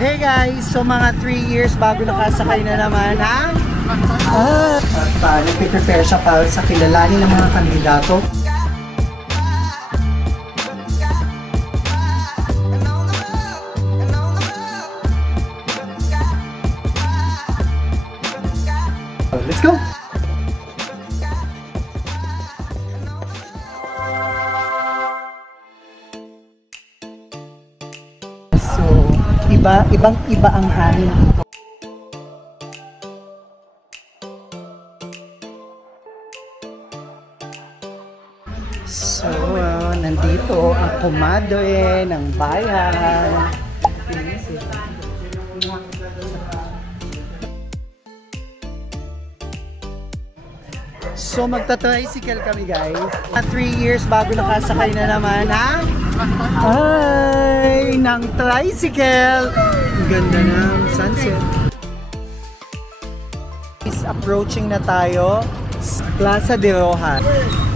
Hey guys, so mga 3 years bago nakasakay na naman ha? At nagpe-prepare siya para sa kilalanin ng mga kandidato. Let's go! Ibang-iba ang hangin dito. So, nandito ang kumadre ng bayan. So, magta-tricycle kami guys. 3 years bago nakasakay na naman ha? Ay, ng tricycle! Ang ganda ng sunset. Is approaching na tayo sa Plaza de Rojas.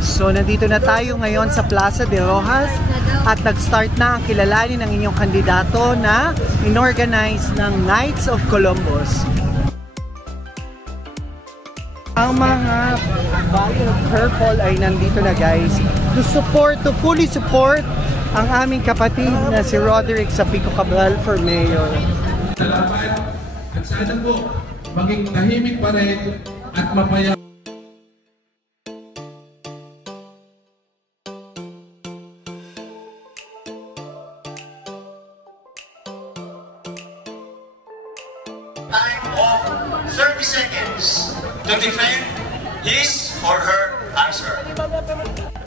So, nandito na tayo ngayon sa Plaza de Rojas at nag-start na ang kilalanin ng inyong kandidato na inorganize ng Knights of Columbus. Ang mga Violet Purple ay nandito na guys to fully support ang aming kapatid na si Roderick Zapico Cabral for mayor. Salamat at sana po maging tahimik pa rin at mapayapa. Time of 30 seconds to defend his or her answer.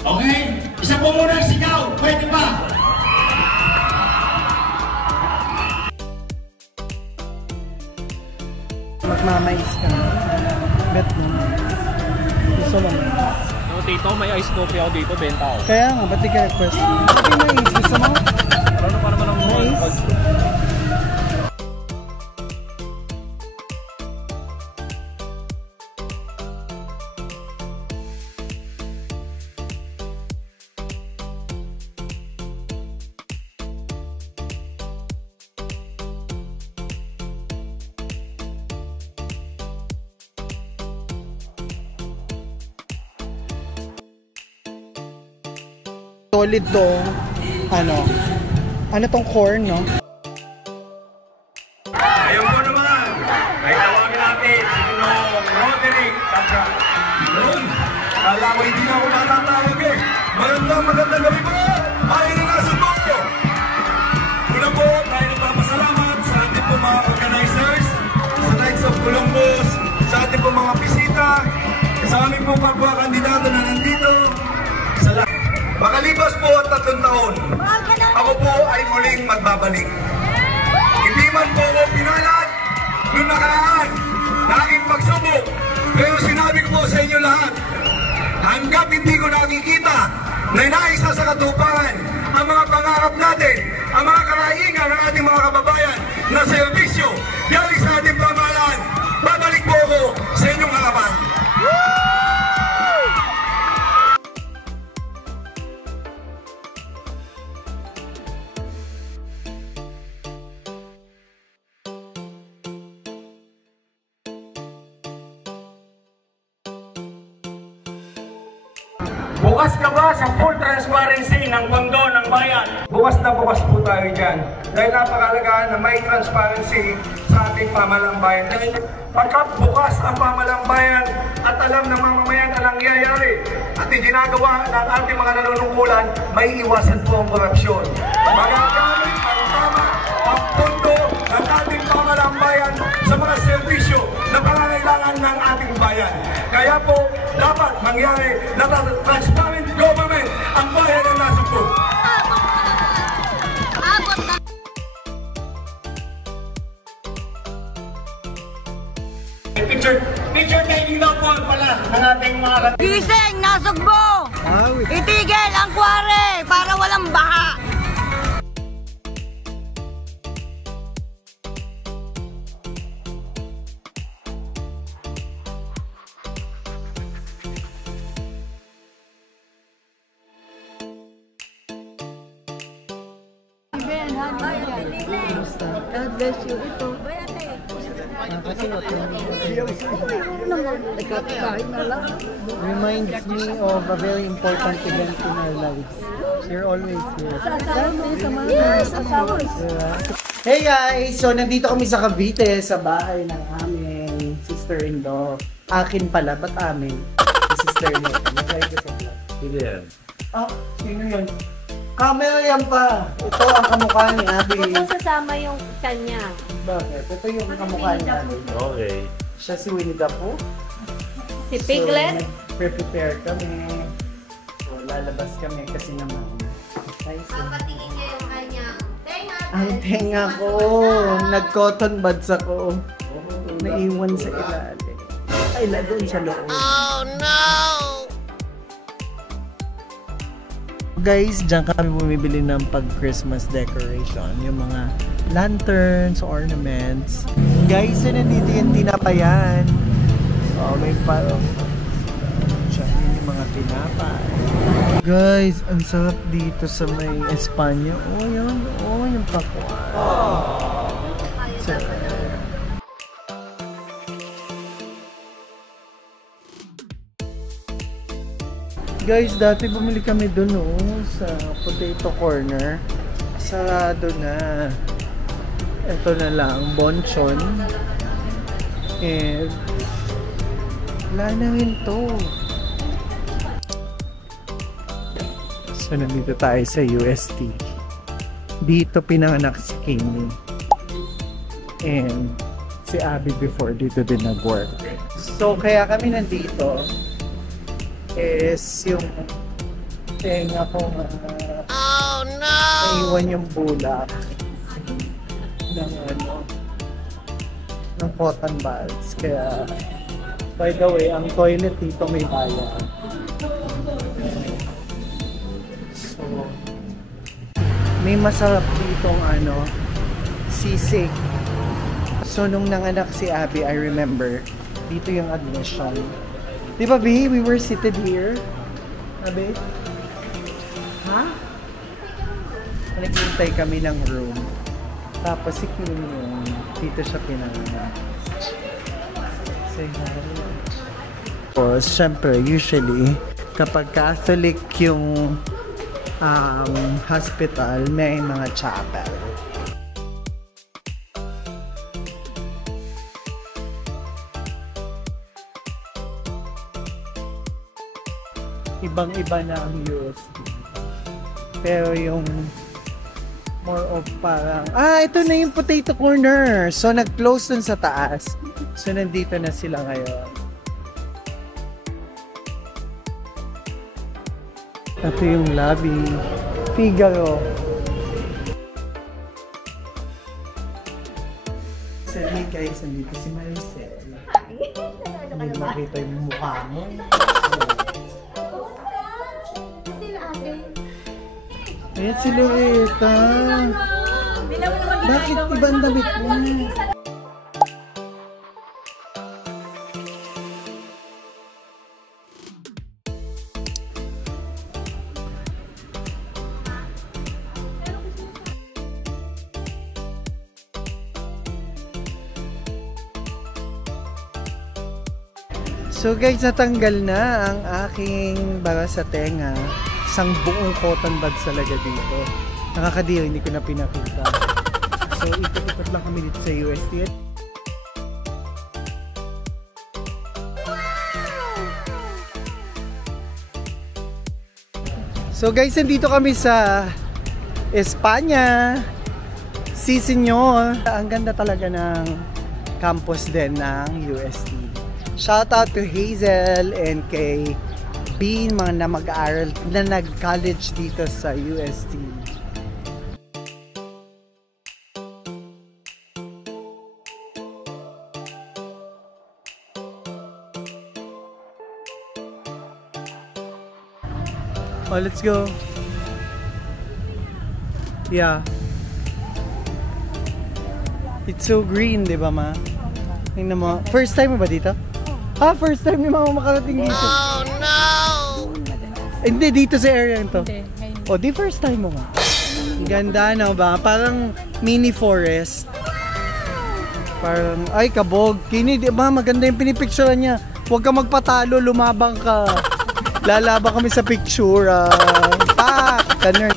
Okay? Isa po muna sigaw. Pwede pa? Magmamais ka na. Bet mo. Gusto mo mais. No, tito, may ice coffee ako dito. Benta ako. Kaya nga, ba't di ka request? Bakit mais? Gusto mo? Ano pa naman ang mais? Solid tong ano tong corn, no? Ayun po naman. May tawagin natin si Roderick Cabral. Kala ko hindi na ako natatawag eh. Magandang gabi po. Ay, nasa po. Una po, tayo nagpapasalamat sa ating po mga organizers, sa Knights of Columbus, sa ating po mga bisita, sa aming po kapwa-kandidato na nandito. Makalipas po ang 3 taon, ako po ay muling magbabalik. Hindi man po ako pinalad noong nakaraan na aking pagsubok, pero sinabi ko po sa inyo lahat, hanggat hindi ko nakikita na inaisa sa katuparan ang mga pangarap natin, ang mga karahingan ng ating mga kababayan na serbisyo, yali sa ating pamahalaan, babalik po ako sa inyong harapan. Bukas ka ba sa full transparency ng pondo ng bayan? Bukas na bukas po tayo dyan. Dahil napakalaga na may transparency sa ating pamahalang bayan. Dahil pagkat bukas ang pamahalang bayan at alam ng mamamayan ang nangyayari at ginagawa ng ating mga nanunungkulan, may iwasan po ang korupsyon. Magagamit ang tama ang pondo ng ating pamahalang bayan sa mga serbisyo na pangangailangan ng ating bayan. Kaya po, dapat mangyari na transparent government ang bayan ng Nasugbu. Picture taking daw po pala ng ating mga Gising! Nasugbo! Itigil ang kware para walang baha! bless you. Ito. Reminds me of a very important event in our lives. You're always here. Yes, asawa. Hey guys! So nandito kami sa Cavite sa bahay ng aming sister-in-law. Akin pala, ba't amin? Sister-in-law. Hindi yan. Ah, sino yun? Camera yan pa! Ito ang kamukha ni Abby. Ito sasama yung kanya. Bakit? Ito yung kamukha ni Abby. Okay. Siya si Winnie the Pooh. Si Piglet. So, prepare kami. So, lalabas kami kasi naman. Nice. Papatingin niya yung kanyang tenga. Ang tenga ko! Nag-cotton buds ako. Naiwan sa ilalim. Ay, doon sa loob. Oh no! Guys, dyan kami bumibili ng pag-Christmas decoration. Yung mga lanterns, ornaments. Guys, nandito yung tinapayan. Oh, may parang dyan yung mga tinapay. Guys, ang sarap dito sa may Espanya. Oh, yun. Oh, yung pakwan. Sarap. Guys, dati bumili kami doon sa potato corner. Sarado na. Ito na lang, bonchon. And wala na rin to. So, nandito tayo sa UST. Dito pinanganak si Kami. And si Abby before dito din nag-work. So, kaya kami nandito is yung tenga ko oh no! Naiwan yung bulak ng ng cotton buds. Kaya by the way, ang toilet dito may bayan. So may masarap ditong sisig. So nung nanganak si Abby, I remember dito yung admission. Di ba, B? We were seated here. Abi? Ha? Naghihintay kami ng room. Tapos si Kim yung dito siya pinanganak. Say hi. Tapos, syempre, usually, kapag Catholic yung hospital, may mga chapel. Ibang-iba na ang UST. Pero yung more of parang, ito na yung potato corner. So, nag-close dun sa taas. So, nandito na sila ngayon. Ito yung lobby. Figaro. So, hey guys, nandito si Maricel. Hindi makita yung mukha mo. Ayan si Loretta. Bakit ibang damit mo? So guys, natanggal na ang aking bara sa tenga. Isang buong cotton buds talaga dito. Nakakadiri, hindi ko na pinakita. So, ikot-ikot lang kami dito sa UST. So guys, nandito kami sa Espanya. Si Senyor. Ang ganda talaga ng campus din ng UST. Shout out to Hazel and kay Bean, mga na mag-aaral na nag-college dito sa UST. Oh, let's go. Yeah. It's so green, di ba, ma? Tingnan mo. First time mo ba dito? First time ni mama makarating dito. Oh, no! Hindi, dito sa area ito. O, di first time mo, ma. Ganda, no ba? Parang mini forest. Parang, ay kabog. Kini, di ba maganda yung pinipicturean niya. Huwag ka magpatalo, lumabang ka. Lalaban kami sa picture. Ganun.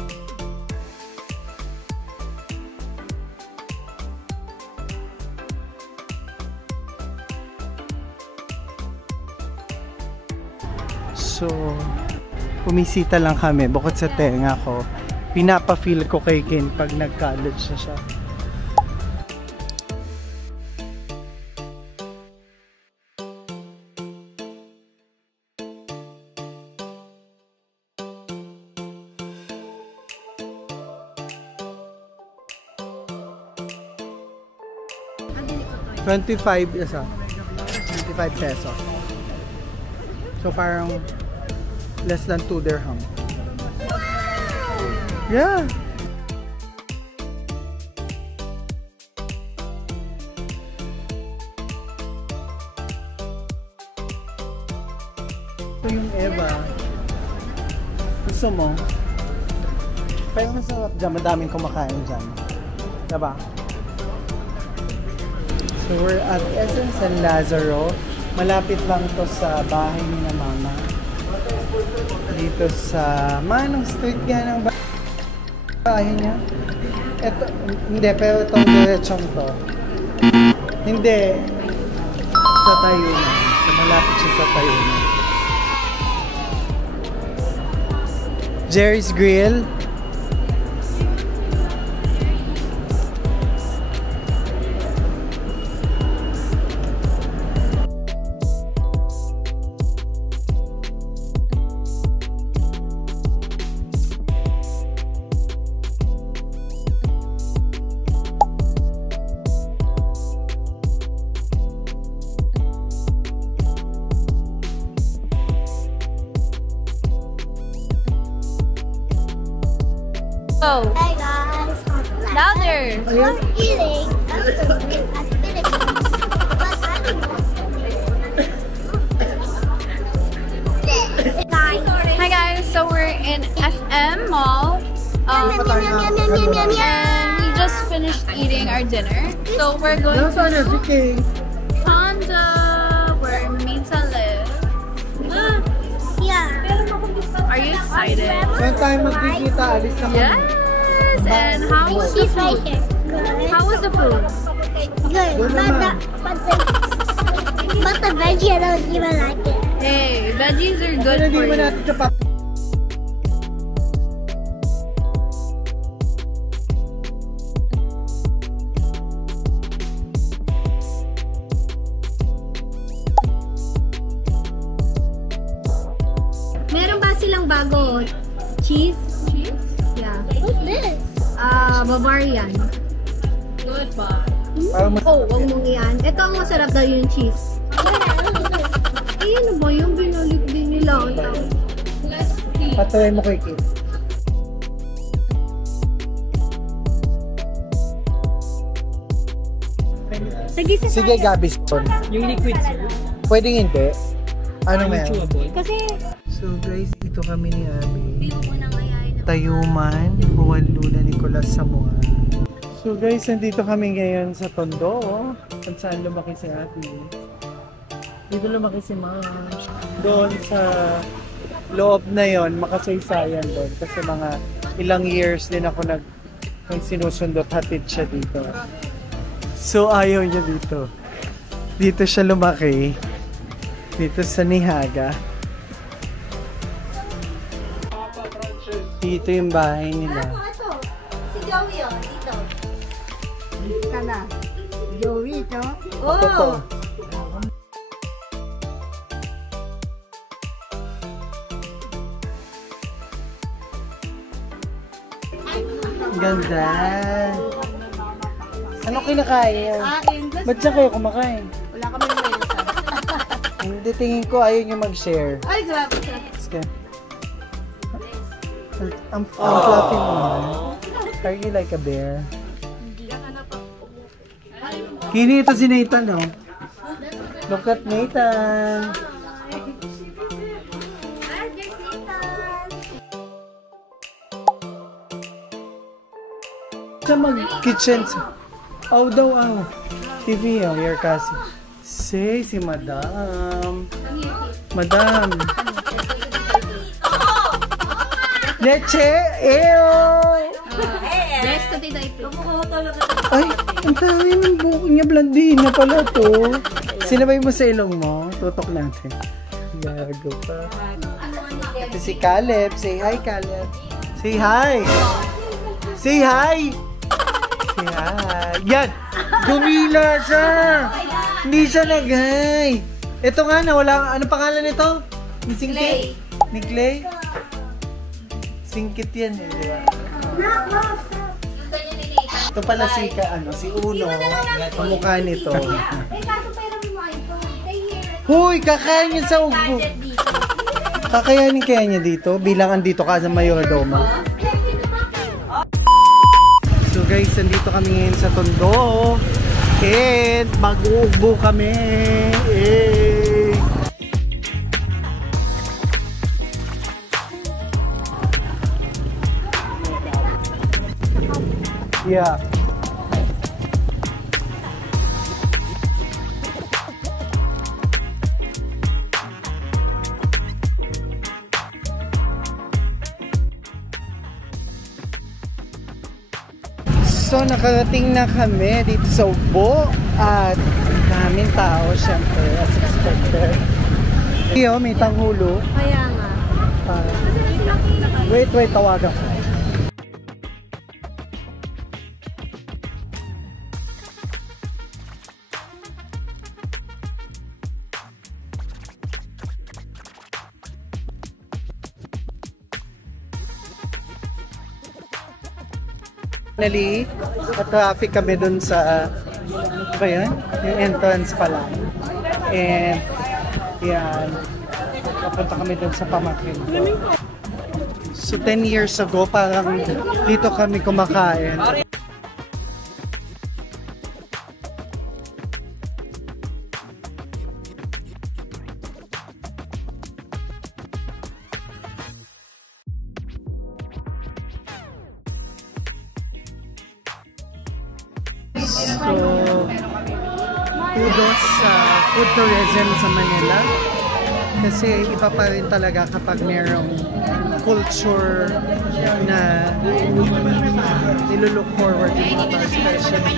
So, pumisita lang kami. Bukod sa tenga ko, pinapa-feel ko kay Ken pag nag-college na siya. $25 isa. 25 pesos. So parang less than 2 dirham. Yeah. Ito yung Eva. Gusto mo? Parang masarap dyan. Madaming kumakain dyan. Diba? So we're at SM San Lazaro. Malapit lang to sa bahay ni na mama. Dito sa Manong Street nga ng bahay niya. Ito, hindi, pero itong diretsong to. Hindi. Sa Tayunan. So malapit siya sa Tayunan. Jerry's Grill. Oh. Hey guys. Louder. We're eating. Hi guys, so we're in SM Mall. And we just finished eating our dinner. So we're going to Honda, where Mita lives. Yeah. Are you excited? When tayo magkikita, alis na kami. Yes! And how was the She's right food? here. How was the food? Good. But the veggie, I don't even like it. Hey, veggies are good Hindi for mo you. natin sa Meron ba silang bago? Cheese? Cheese? Yeah. What's this? Bavarian. Good pa. Oh, wag mong yan. Ito ang masarap daw yung cheese. Eh, ano ba yung binalik din nila? Patry mo kay Kate. Sige, Gabis. Yung liquid, sir. Pwedeng hindi. Ano meron? Chewable. Kasi, So guys, dito kami ni Abby. hindi mo muna kayain. Tayuman, Juan Luna, Nicolas Samoa. So guys, nandito kami ngayon sa Tondo. Kung saan lumaki si Abby. Dito lumaki si Ma'am. Doon sa loob na yon, makasaysayan doon. Kasi mga ilang years din ako nung sinusundot, hatid siya dito. So ayaw niya dito. Dito siya lumaki. Dito sa Nihaga. Dito yung bahay nila. Si Joey yun, dito. Kana. Joey ito? Ito. Ganda. Ano kinakain? Ba't siya kayo kumakain? Wala kami ngayon sa. Hindi, tingin ko ayaw niyo mag-share. Ay, grabe siya. Sige. Ang fluffy mo naman. Are you like a bear? Kini ito si Nathan, no? Look at Nathan. Siya mag-kitchen. Aw daw, aw. Si Vio, your cousin. Say, si Madam. Madam. Leche! Ew! Best to take the Ay, ang dami ng buhok niya. Blandina pala to. Sinabay mo sa ilong mo. Tutok natin. Gago pa. Ito si Caleb. Say hi, Caleb. Say hi! Say hi! Say hi! Yan! Dumila siya! Hindi siya nag-hi! Ito nga na, wala. Ano pangalan nito? Ni Singkit? Ni Clay? Singkit yan eh, di ba? Ito pala si, si Uno. Kamukha nito. Huy! Kakain niya sa ugbo. Kakayanin kaya niya dito? Bilang andito ka sa Mayordoma. So guys, nandito kami ngayon sa Tondo. And mag-uugbo kami. Yeah. So, nakarating na kami dito sa Ugbo at daming tao, syempre, as expected. Iyo, may tanghulo. Kaya nga. Wait, tawagan ko. Finally, traffic kami dun sa, ba yun? Yung entrance pa lang. And, yan, papunta kami dun sa pamakin. So, 10 years ago, parang dito kami kumakain. So, kudos sa food tourism sa Manila. Kasi iba pa rin talaga kapag merong culture na nilulook forward yung mga especially.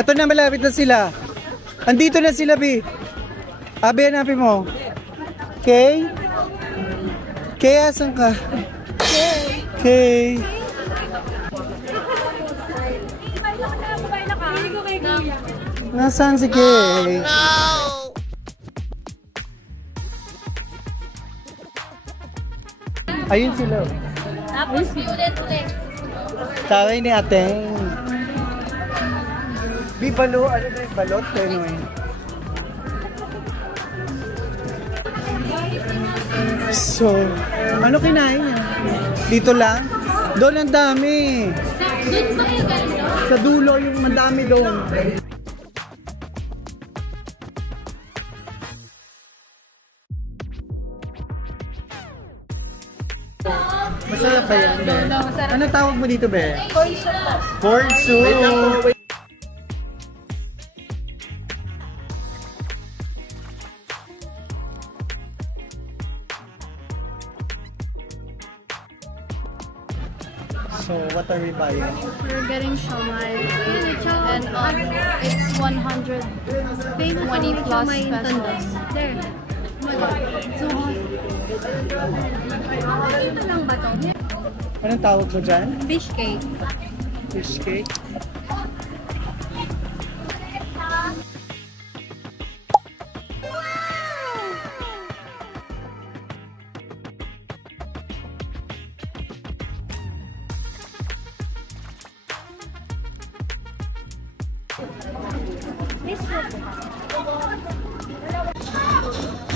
Ito na, malapit na sila. Andito na sila, Bi. Abi, hanapin mo. Kay? Kay, asan ka? Kay. Nasaan si Kay? Ayun sila. Tapos ulit. Taway ni Ateng. Bi, balo, ano na yung balot? Anyway. So, ano kinain niya? Dito lang? Doon ang dami. Sa dulo yung madami doon. Masarap ba yan, Be? Ano tawag mo dito, Be? Corn soup. Corn soup. So, what are we buying? We're getting shawmai. And it's 120 plus pesos. There. Ito lang ba ito? Anong tawag mo dyan? Fish cake. Fish cake.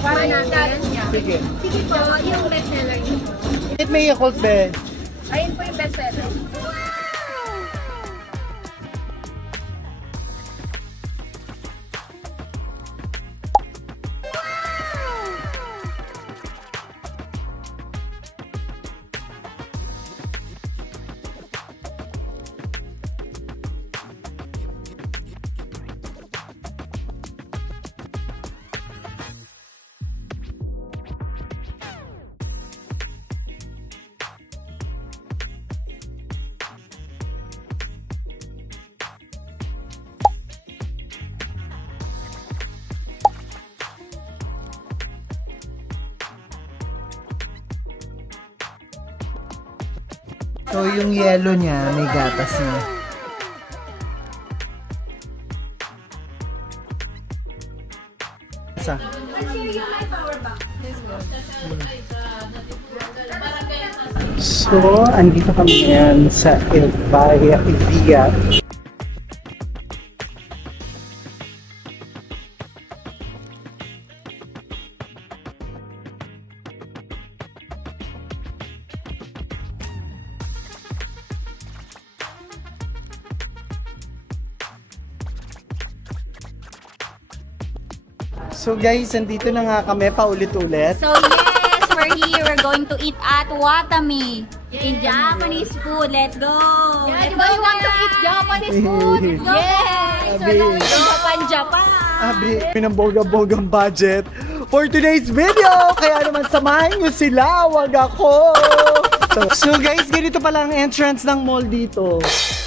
Para natin. Sige. Sige po, yung bestseller. It may Yakult, Be. Ayun po yung bestseller. So, yung yellow niya, may gatas na. Isa. So, andito kami ngayon sa Elvia. So guys, nandito na nga kami paulit-ulit. So yes, we're here. We're going to eat at Watami. In Japanese food. Let's go! Yeah, di ba you want to eat Japanese food? Let's go! Yes! We're going to Japan! Abi, pinamboga-bogang budget for today's video. Kaya naman samahan nyo sila, wag ako. So guys, ganito pala ang entrance ng mall dito.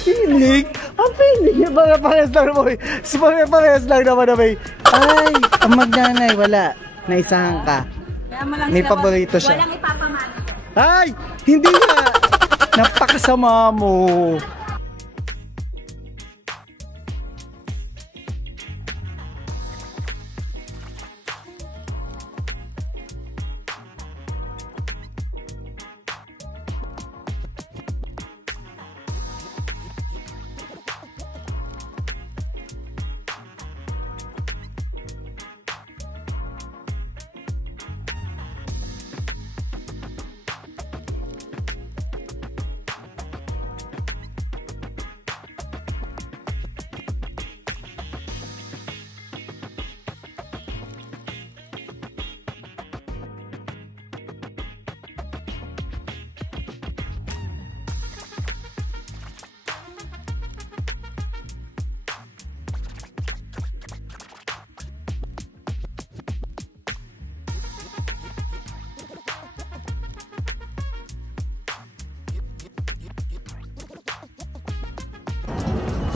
Pinig? Ang pinig. Parehas lang naman. Parehas lang naman na may. Ay, ang magnanay, wala. Naisahan ka. May paborito siya. Walang ipapamana. Ay, hindi nga. Napakasama mo.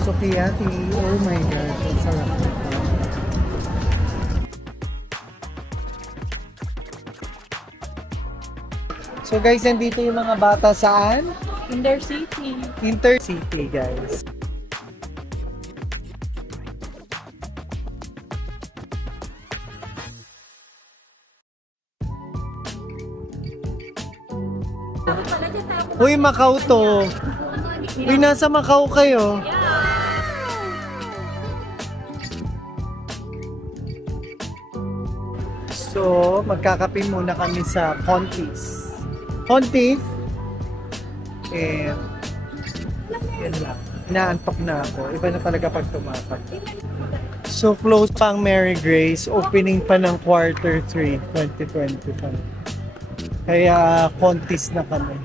Sukiyaki. Oh my God. Ang sarap. So guys, nandito yung mga bata saan? Intercity. Intercity, guys. Uy, Macau to. Uy, nasa Macau kayo. So, magkakape muna kami sa Contis. Contis? And, yan lang. Inaantok na ako. Iba na talaga pag tumatak. So, close pa ang Mary Grace. Opening pa ng quarter 3, 2025. Kaya, Contis na kami.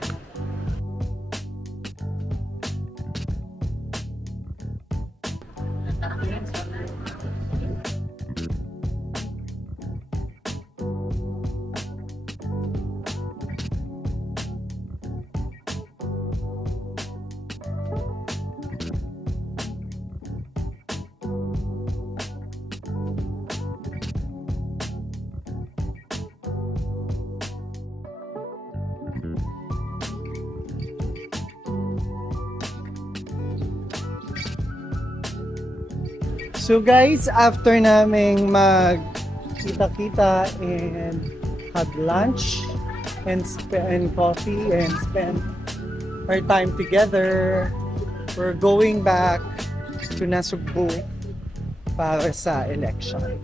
So guys, after naming magkita-kita and have lunch and spend coffee and spend our time together, we're going back to Nasugbu para sa election.